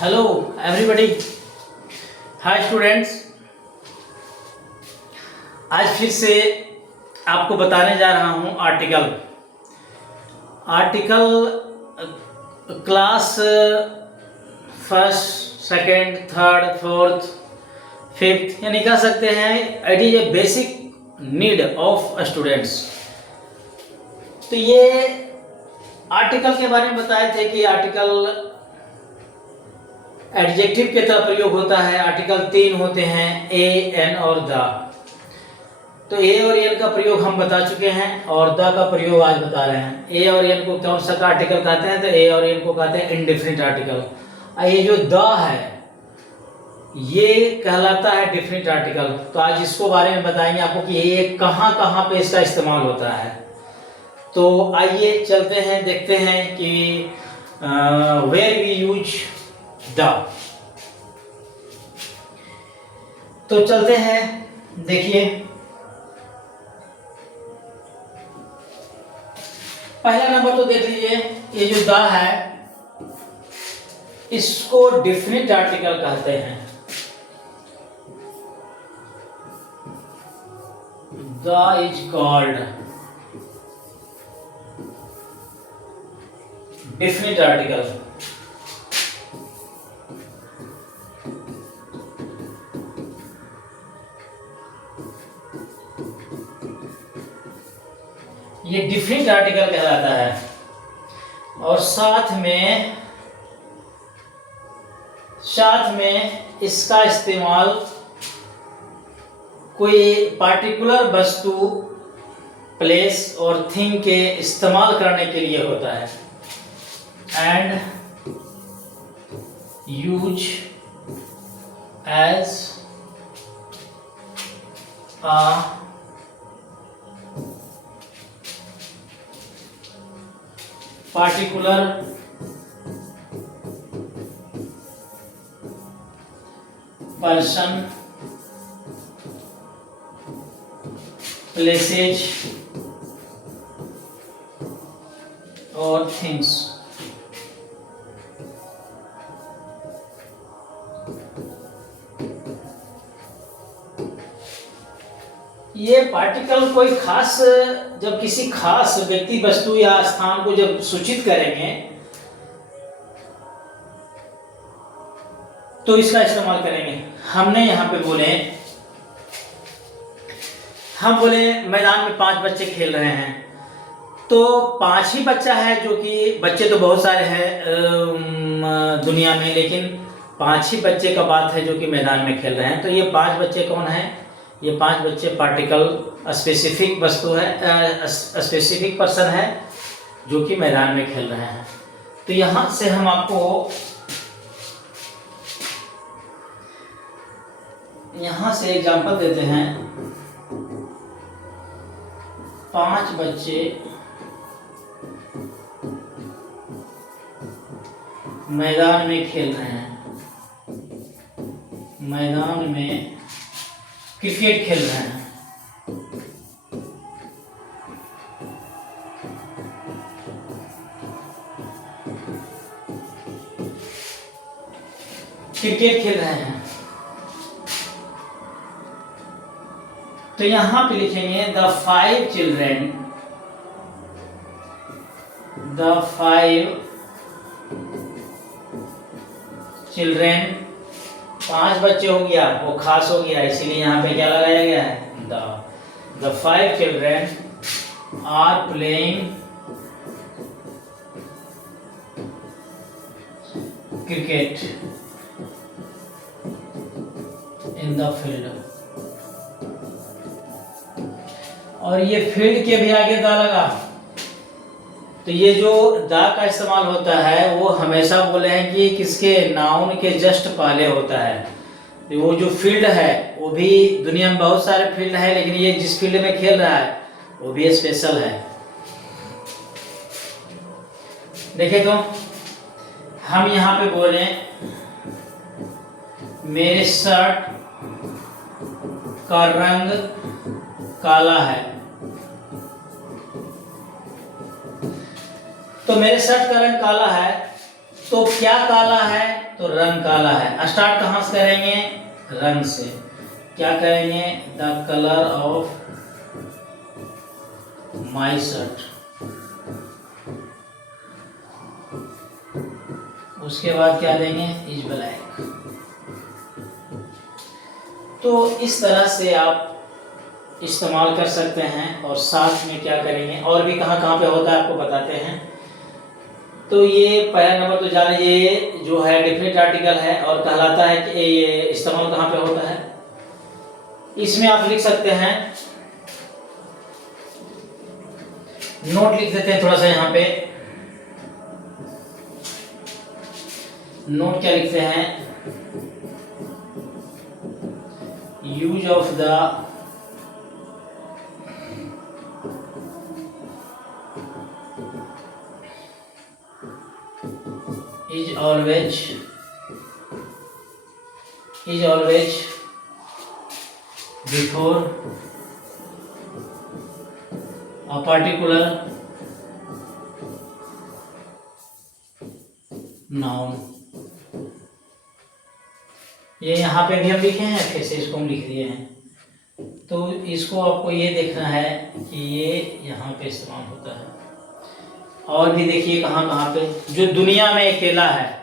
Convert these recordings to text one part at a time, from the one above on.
Hello everybody, hi students. आज फिर से आपको बताने जा रहा हूँ article class first, second, third, fourth, fifth, यानी कह सकते हैं it is a basic need of students. तो ये आर्टिकल के बारे में बताए थे कि आर्टिकल एडजेक्टिव के तरह प्रयोग होता है। आर्टिकल 3 होते हैं, ए, एन और द। तो ए और एन का प्रयोग हम बता चुके हैं और द का प्रयोग आज बता रहे हैं। ए और एन को कौन सा आर्टिकल कहते हैं? तो ए और एन को कहते हैं इंडिफिनिट आर्टिकल। ये जो द है ये कहलाता है डिफिनिट आर्टिकल। तो आज इसको बारे में बताएंगे आपको कि ये कहाँ कहाँ पे इसका इस्तेमाल होता है। तो आइए चलते हैं, देखते हैं कि वेयर वी यूज द। तो चलते हैं, देखिए पहला नंबर तो देख लीजिए। ये जो द है इसको डिफिनिट आर्टिकल कहते हैं। The is called definite article. ये डिफिनिट आर्टिकल कहलाता है और साथ में इसका इस्तेमाल कोई पार्टिकुलर वस्तु, प्लेस और थिंग के इस्तेमाल करने के लिए होता है। And use as a particular person, places or things। ये पार्टिकल कोई खास, जब किसी खास व्यक्ति, वस्तु या स्थान को जब सूचित करेंगे तो इसका इस्तेमाल करेंगे। हमने यहाँ पे हम बोले मैदान में 5 बच्चे खेल रहे हैं, तो 5 ही बच्चा है, जो कि बच्चे तो बहुत सारे हैं दुनिया में, लेकिन 5 ही बच्चे का बात है जो कि मैदान में खेल रहे हैं। तो ये 5 बच्चे कौन हैं? ये 5 बच्चे पार्टिकल स्पेसिफिक वस्तु है, स्पेसिफिक पर्सन है जो कि मैदान में खेल रहे हैं। तो यहाँ से हम आपको यहाँ से एग्जांपल देते हैं। 5 बच्चे मैदान में खेल रहे हैं, मैदान में क्रिकेट खेल रहे हैं। क्रिकेट खेल रहे हैं तो यहां पे लिखेंगे द 5 चिल्ड्रेन, द 5 चिल्ड्रेन। 5 बच्चे हो गया, वो खास हो गया, इसीलिए यहाँ पे क्या लगाया गया है? The 5 children are playing cricket in the field. और ये फील्ड के भी आगे द लगा। तो ये जो द का इस्तेमाल होता है वो हमेशा बोले हैं कि किसके, नाउन के जस्ट पहले होता है। तो वो जो फील्ड है वो भी, दुनिया में बहुत सारे फील्ड है, लेकिन ये जिस फील्ड में खेल रहा है वो भी स्पेशल है। देखे तो हम यहाँ पे बोले मेरे शर्ट का रंग काला है। तो मेरे शर्ट का रंग काला है, तो क्या काला है? तो रंग काला है। स्टार्ट कहाँ से करेंगे? रंग से। क्या करेंगे? The colour of my shirt. उसके बाद क्या देंगे? Is black. तो इस तरह से आप इस्तेमाल कर सकते हैं। और साथ में क्या करेंगे, और भी कहाँ कहाँ पे होता है आपको बताते हैं। तो ये पहला नंबर तो जान लीजिए, ये जो है डेफिनेट आर्टिकल है और कहलाता है कि ये इस्तेमाल कहाँ पे होता है। इसमें आप लिख सकते हैं, नोट लिख देते हैं थोड़ा सा यहाँ पे। नोट क्या लिखते हैं? Use of the is always before a particular noun। ये यहाँ पे भी हम लिखे हैं, फिर से इसको हम लिख दिए हैं। तो इसको आपको ये देखना है कि ये यहाँ पे इस्तेमाल होता है। और भी देखिए कहाँ कहाँ पे, जो दुनिया में अकेला है,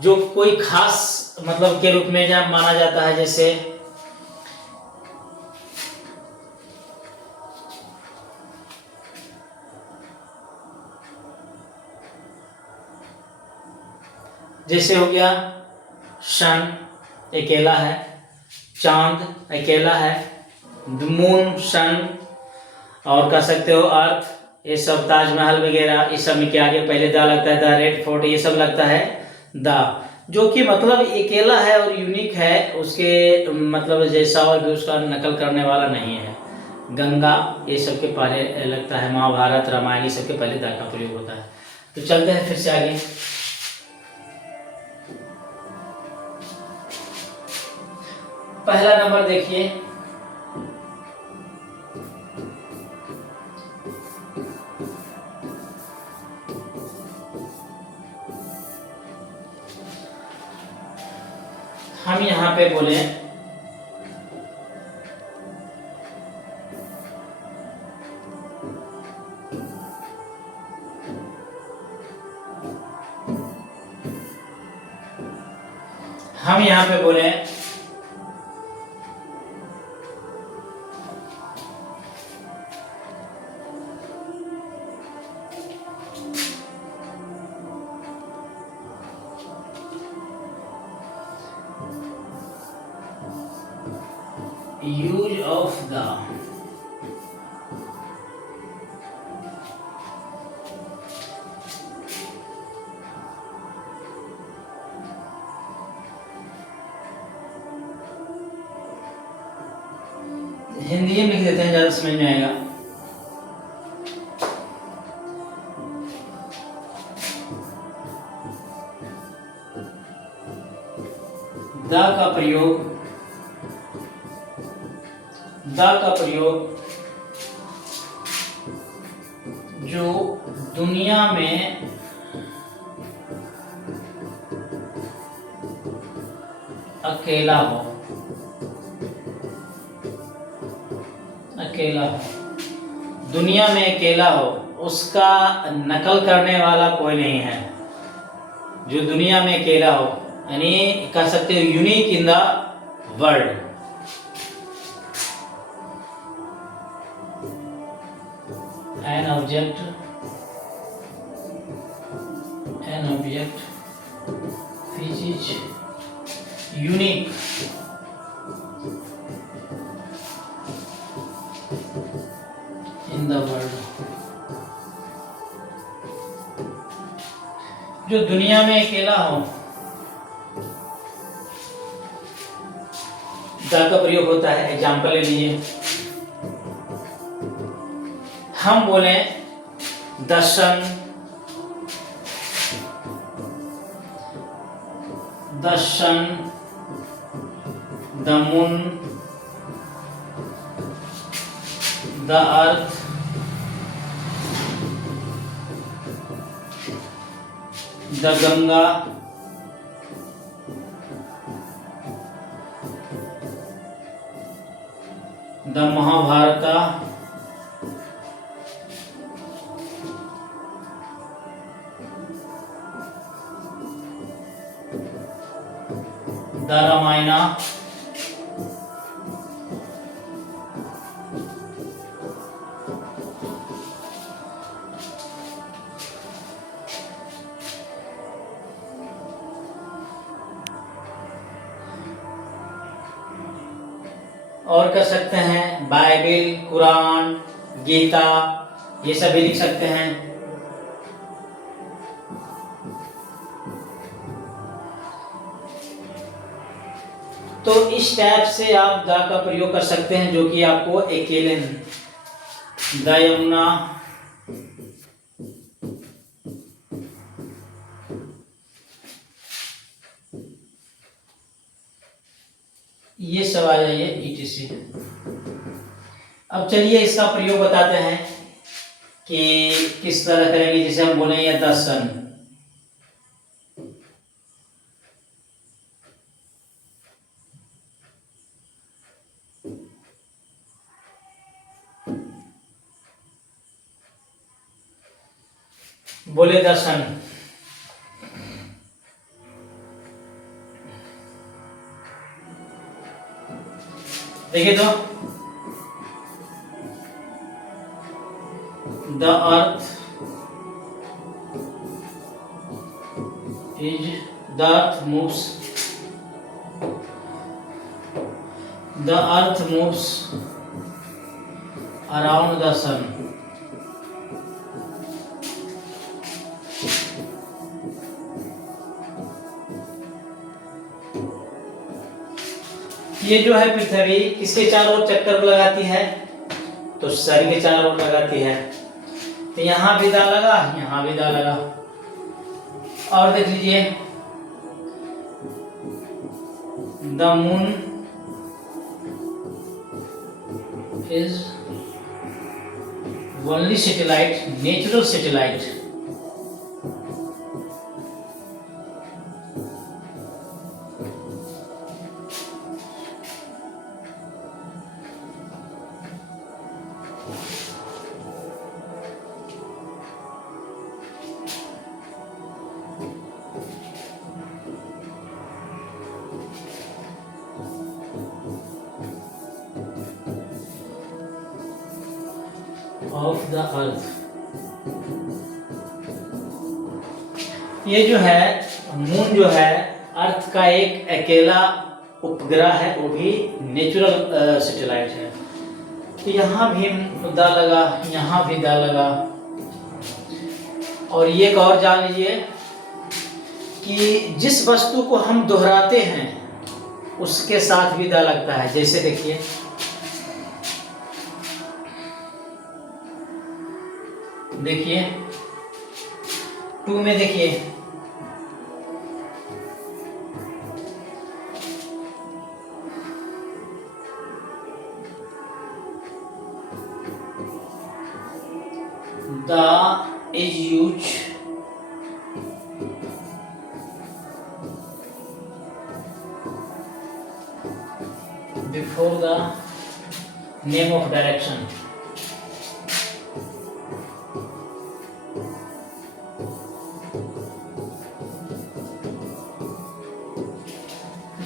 जो कोई खास मतलब के रूप में जब माना जाता है, जैसे हो गया सन अकेला है, चांद अकेला है, मून सन, और कह सकते हो अर्थ। ये सब ताजमहल वगैरह इस सब में क्या आगे पहले दा लगता है, द रेड फोर्ट, ये सब लगता है दा, जो कि मतलब अकेला है और यूनिक है, उसके मतलब जैसा और भी उसका नकल करने वाला नहीं है। गंगा ये सब के पहले लगता है, महाभारत रामायण ये सब के पहले दा का प्रयोग होता है। तो चलते हैं फिर से आगे। पहला नंबर देखिए, हम यहाँ पे बोले यूज ऑफ द, हिंदी में लिख देते हैं, ज्यादा समझ में आएगा। द का प्रयोग जो दुनिया में अकेला हो, दुनिया में अकेला हो, उसका नकल करने वाला कोई नहीं है। जो दुनिया में अकेला हो, यानी कह सकते हो unique in the world. An object which is unique in the world, जो दुनिया में अकेला हो, द का प्रयोग होता है। एग्जाम्पल ले लीजिए, हम बोले the sun, the moon, the earth, the Ganga, the Mahabharata the Ramayana और कर सकते हैं बाइबिल, कुरान, गीता, ये सब भी लिख सकते हैं। तो इस टाइप से आप द का प्रयोग कर सकते हैं, जो कि आपको अकेले द यमुना, ये सब आ जाइए ETC। अब चलिए इसका प्रयोग बताते हैं कि किस तरह करेंगे। जैसे हम बोलेंगे द सन, बोले द सन। देखिए तो the earth is the earth moves, the earth moves around the sun. ये जो है पृथ्वी किसके चारों ओर चक्कर लगाती है? तो सूर्य के चारों ओर लगाती है। तो यहाँ भी दा लगा, यहाँ भी दा लगा। और देख लीजिए the moon is only satellite, natural satellite. Of the earth, ये जो है मून जो है अर्थ का एक अकेला उपग्रह है, वो भी नेचुरल सैटेलाइट है। तो यहाँ भी दा लगा, यहाँ भी दा लगा। और ये एक और जान लीजिए कि जिस वस्तु को हम दोहराते हैं उसके साथ भी दा लगता है। जैसे देखिए देखिए 2 में देखिए the is use before the name of direction.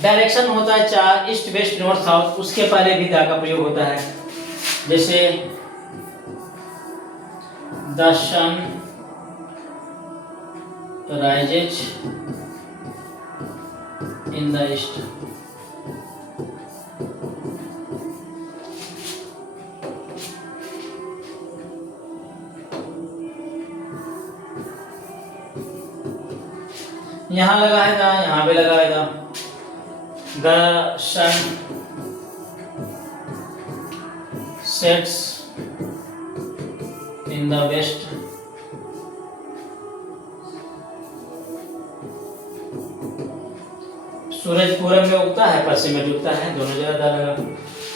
Direction होता है 4, ईस्ट वेस्ट नॉर्थ साउथ, उसके पहले भी दा का प्रयोग होता है। जैसे the sun rises in the east. यहाँ लगा है दा, यहाँ भी लगा है दा। The sun sets in the west. सूरज पूरब में उगता है, पश्चिम में डूबता है, दोनों जगह दा लगा।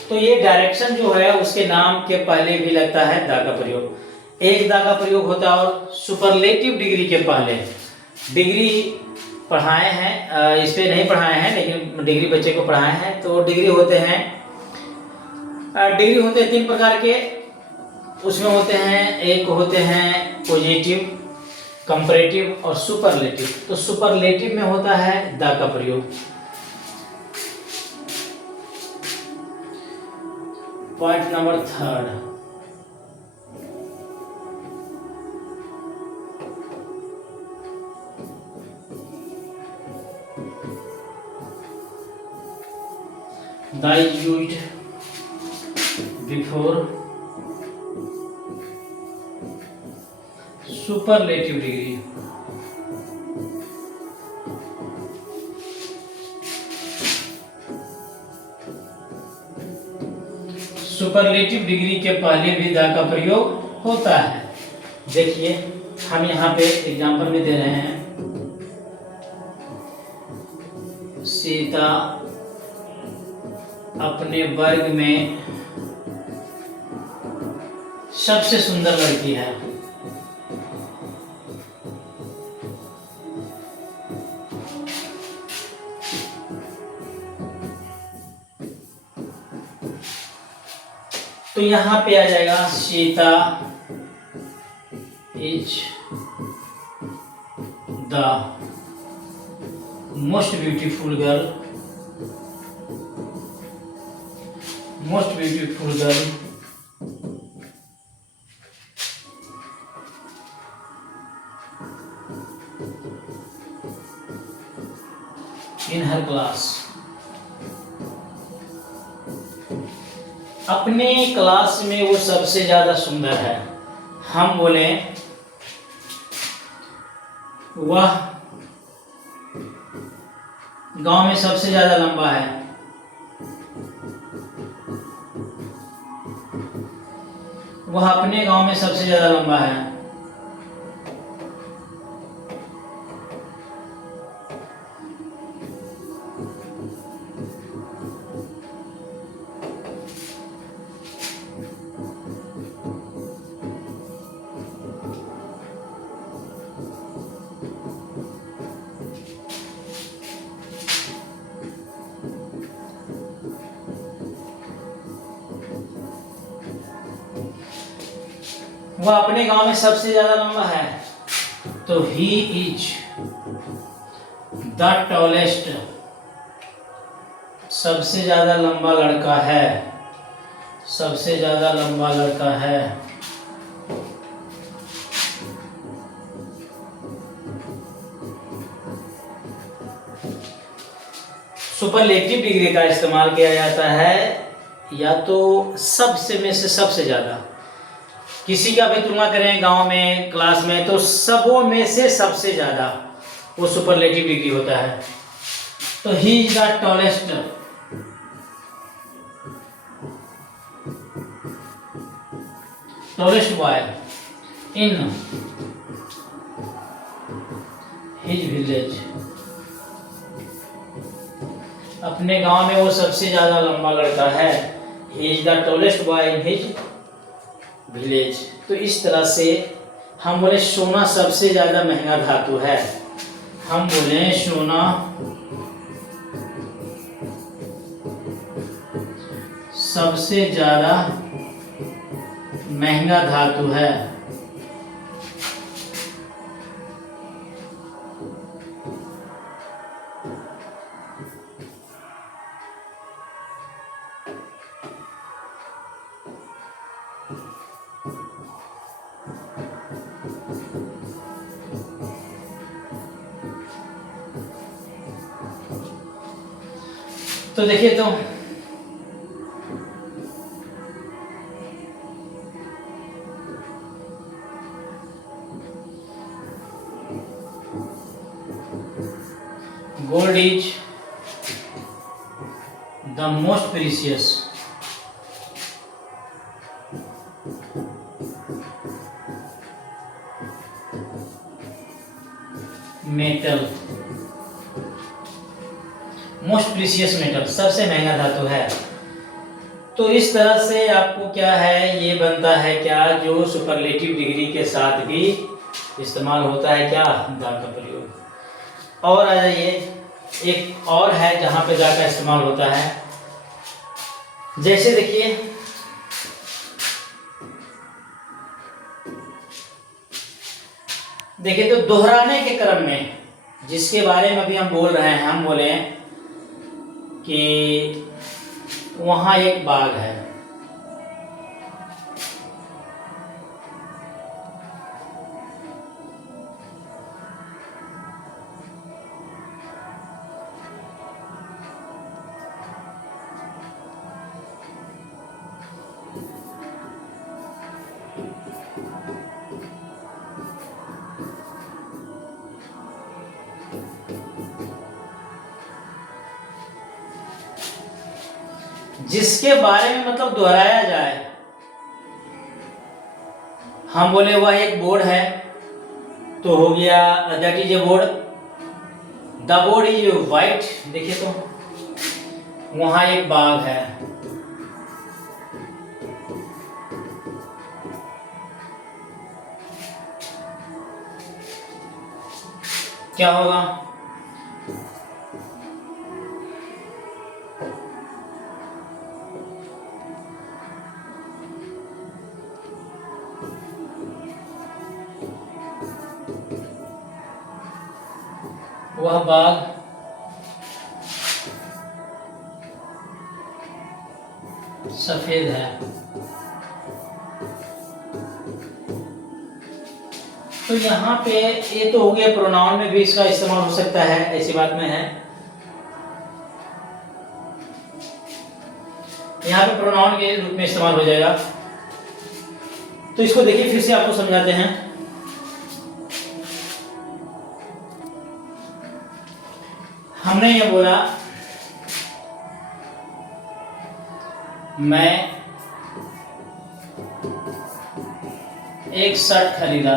तो ये डायरेक्शन जो है उसके नाम के पहले भी लगता है दा का प्रयोग। एक दा का प्रयोग होता है और सुपरलेटिव डिग्री के पहले। डिग्री पढ़ाए हैं, इस पे नहीं पढ़ाए हैं लेकिन डिग्री बच्चे को पढ़ाए हैं। तो डिग्री होते हैं डिग्री होते हैं 3 प्रकार के। उसमें होते हैं, एक होते हैं पॉजिटिव, कंपैरेटिव और सुपरलेटिव। तो सुपरलेटिव में होता है द का प्रयोग। Point number 3, the used before superlative degree. Superlative degree के पहले भी द का प्रयोग होता है। देखिए हम यहाँ पे एग्जांपल में दे रहे हैं, सीता अपने वर्ग में सबसे सुंदर लड़की है। तो यहां पे आ जाएगा Sita is the most beautiful girl, most beautiful girl in her class. अपने क्लास में वो सबसे ज्यादा सुंदर है। हम बोले वह गांव में सबसे ज्यादा लंबा है। वह अपने गांव में सबसे ज्यादा लंबा है। वह अपने गांव में सबसे ज्यादा लंबा है। तो ही इज द टॉलेस्ट, सबसे ज्यादा लंबा लड़का है, सबसे ज्यादा लंबा लड़का है। सुपरलेटिव डिग्री का इस्तेमाल किया जाता है या तो सबसे में से सबसे ज्यादा, किसी का भी तुलना करें गांव में, क्लास में, तो सबों में से सबसे ज्यादा वो सुपरलेटिव डिग्री होता है। तो he is the tallest, tallest boy in his village. अपने गांव में वो सबसे ज्यादा लंबा लड़का है। He is the tallest boy in his village. तो इस तरह से हम बोले सोना सबसे ज्यादा महंगा धातु है। हम बोले सोना सबसे ज्यादा महंगा धातु है। तो देखिए, तो gold is the most precious metal, most precious metal, सबसे महंगा धातु है। तो इस तरह से आपको क्या है, ये बनता है क्या, जो सुपरलेटिव डिग्री के साथ भी इस्तेमाल होता है क्या, द का प्रयोग। और आ जाइए, एक और है जहाँ पे द का इस्तेमाल होता है। जैसे देखिए देखिए, तो दोहराने के क्रम में जिसके बारे में अभी हम बोल रहे हैं, हम बोले कि वहां एक बाघ है, जिसके बारे में मतलब दोहराया जाए, हम बोले वह एक बोर्ड है, तो हो गया that is a board, the board is white. देखिए, तो वहां एक बाघ है, क्या होगा? वह बाघ सफेद है। तो यहाँ पे ये तो हो गया, प्रोनाउन में भी इसका इस्तेमाल हो सकता है, ऐसी बात में है। यहाँ पे प्रोनाउन के रूप में इस्तेमाल हो जाएगा। तो इसको देखिए, फिर से आपको समझाते हैं। हमने ये बोला, मैं एक शर्ट खरीदा,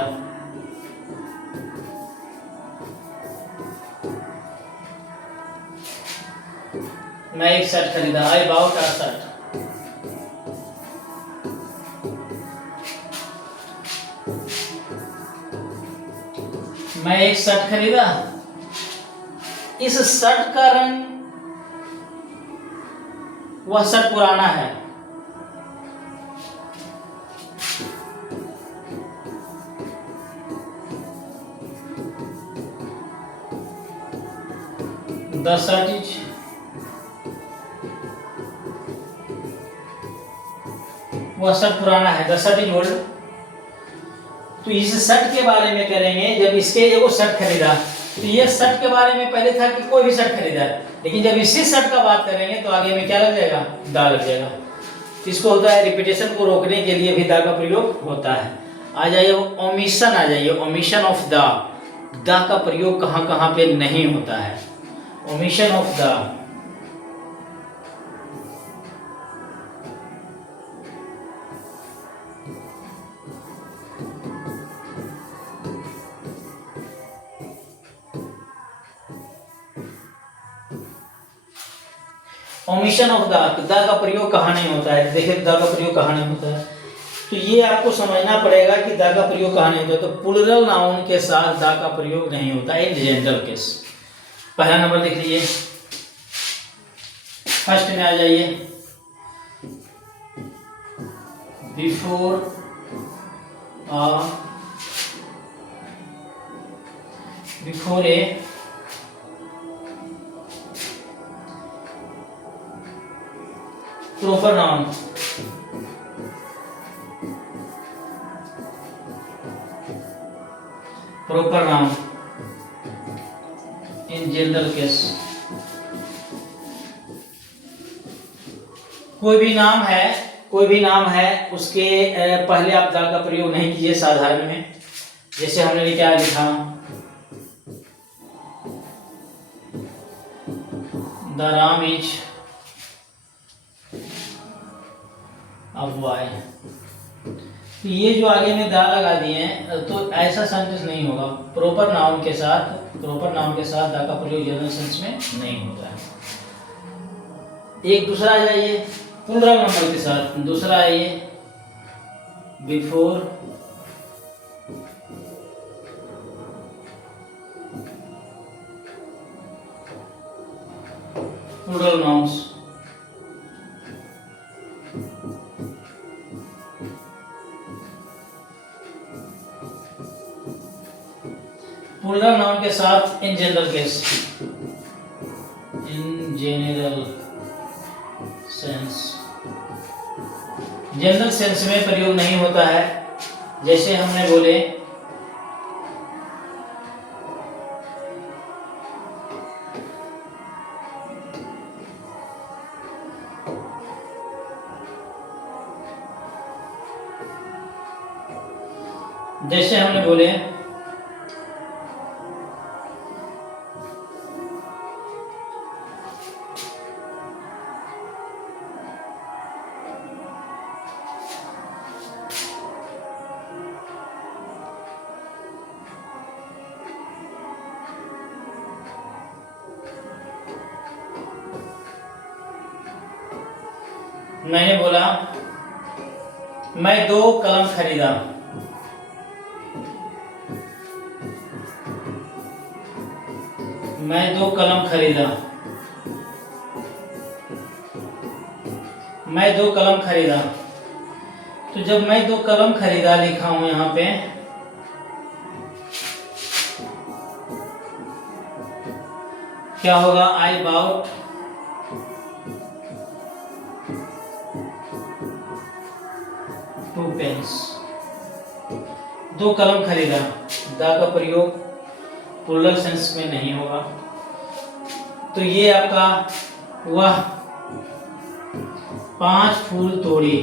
मैं एक शर्ट खरीदा, आई बॉट अ शर्ट। मैं एक शर्ट खरीदा, इस शर्ट का रंग, वह शर्ट पुराना है, द शर्ट इज, वह शर्ट पुराना है, द शर्ट इज ओल्ड। तो इस शर्ट के बारे में करेंगे, जब इसके एगो शर्ट खरीदा, तो ये शर्ट के बारे में पहले था कि कोई भी शर्ट खरीदा, लेकिन जब इसी शर्ट का बात करेंगे तो आगे में क्या लग जाएगा? दा लग जाएगा। तो इसको होता है, रिपीटेशन को रोकने के लिए भी दा का प्रयोग होता है। आ जाइए ओमिशन, आ जाइए ओमिशन ऑफ द। दा का प्रयोग कहाँ कहाँ पे नहीं होता है? Omission of the, omission of the का प्रयोग कहाँ नहीं होता है? देखिए, द का प्रयोग कहाँ नहीं होता है, तो ये आपको समझना पड़ेगा कि द का प्रयोग कहाँ नहीं होता है। तो प्लूरल नाउन के साथ द का प्रयोग नहीं होता है इन जनरल केस। पहला नंबर देख लीजिए, फर्स्ट में आ जाइए, before before A proper noun, proper noun in general case। कोई भी नाम है, कोई भी नाम है, उसके पहले आप दा का प्रयोग नहीं कीजिए साधारण में। जैसे हमने क्या लिखा, द राम इज अब वाई, तो ये जो आगे में दा लगा दिए हैं, तो ऐसा सेंटेंस नहीं होगा। प्रॉपर नाउन के साथ, प्रॉपर नाउन के साथ दा का प्रयोग जनरल सेंस में नहीं होता है। एक दूसरा आ जाइए, प्लूरल नंबर के साथ, दूसरा आइए, बिफोर प्लूरल नाउन्स, आपके साथ in general case, in general sense, general sense में प्रयोग नहीं होता है। जैसे हमने बोले मैंने बोला मैं 2 कलम खरीदा, मैं 2 कलम खरीदा, मैं 2 कलम खरीदा। तो जब मैं 2 कलम खरीदा लिखा हूं यहां पे, क्या होगा? आई बाउट 2 पेन्स, 2 कलम खरीदा। दा का प्रयोग प्लूरल सेंस में नहीं होगा। तो ये आपका वह 5 फूल तोड़े,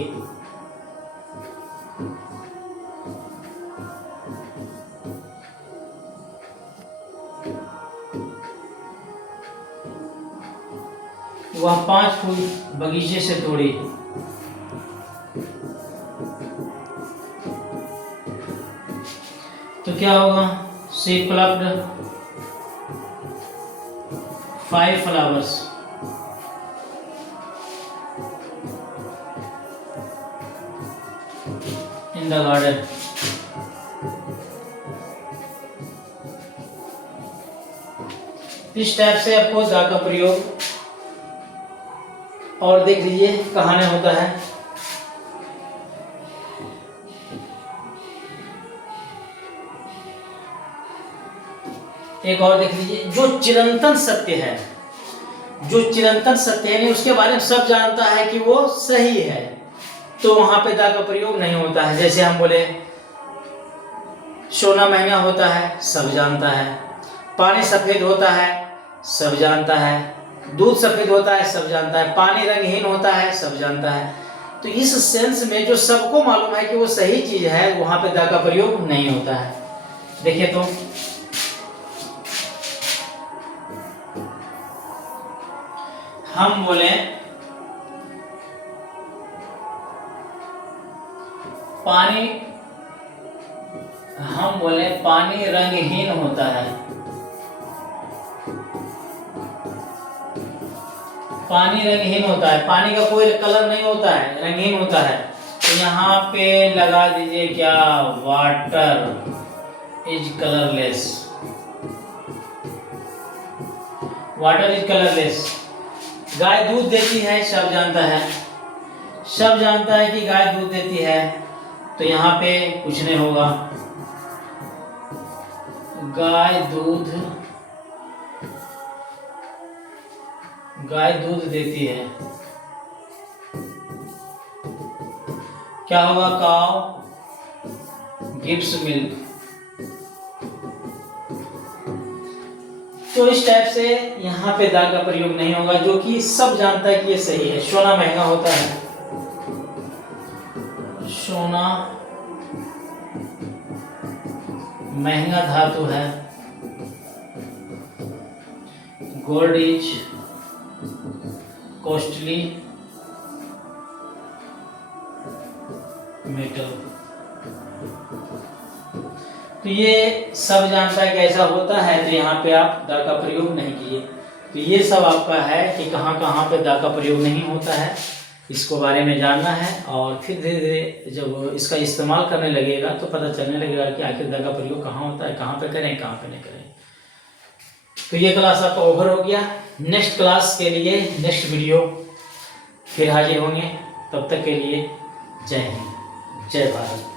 वह 5 फूल बगीचे से तोड़े। तो क्या होगा? She plucked 5 flowers, in the garden. इस टाइप से आपको दा का प्रयोग, और देख लीजिए कहाँ नहीं होता है। एक और देख लीजिए, जो चिरंतन सत्य है, जो चिरंतन सत्य है उसके बारे में सब जानता है कि वो सही है, तो वहां पे दा का प्रयोग नहीं होता है। जैसे हम बोले सोना महंगा होता है, सब जानता है। पानी सफेद होता है, सब जानता है। दूध सफेद होता है, सब जानता है। पानी रंगहीन होता है, सब जानता है। तो इस सेंस में जो सबको मालूम है कि वो सही चीज है, वहां पे दा का प्रयोग नहीं होता है। देखिए तो हम बोले पानी, हम बोले पानी रंगहीन होता है, पानी रंगहीन होता है। पानी का कोई कलर नहीं होता है, रंगहीन होता है। तो यहाँ पे लगा दीजिए क्या? Water is colourless, water is colourless. गाय दूध देती है, सब जानता है, सब जानता है कि गाय दूध देती है। तो यहाँ पे कुछ नहीं होगा। गाय दूध, गाय दूध देती है, क्या होगा? Cow gives milk. तो इस टाइप से यहाँ पे दा का प्रयोग नहीं होगा, जो कि सब जानता है कि ये सही है। सोना महंगा होता है, सोना महंगा धातु है। Gold is costly metal. तो ये सब जानता है कि ऐसा होता है, तो यहाँ पे आप दा का प्रयोग नहीं किए। तो ये सब आपका है कि कहाँ कहाँ पे दा का प्रयोग नहीं होता है, इसको बारे में जानना है। और फिर धीरे धीरे जब इसका इस्तेमाल करने लगेगा तो पता चलने लगेगा कि आखिर दा का प्रयोग कहाँ होता है, कहाँ पे करें, कहाँ पे नहीं करें। तो ये क्लास आपका ओवर हो गया। नेक्स्ट क्लास के लिए नेक्स्ट वीडियो फिर हाजिर होंगे। तब तक के लिए जय हिंद, जय भारत।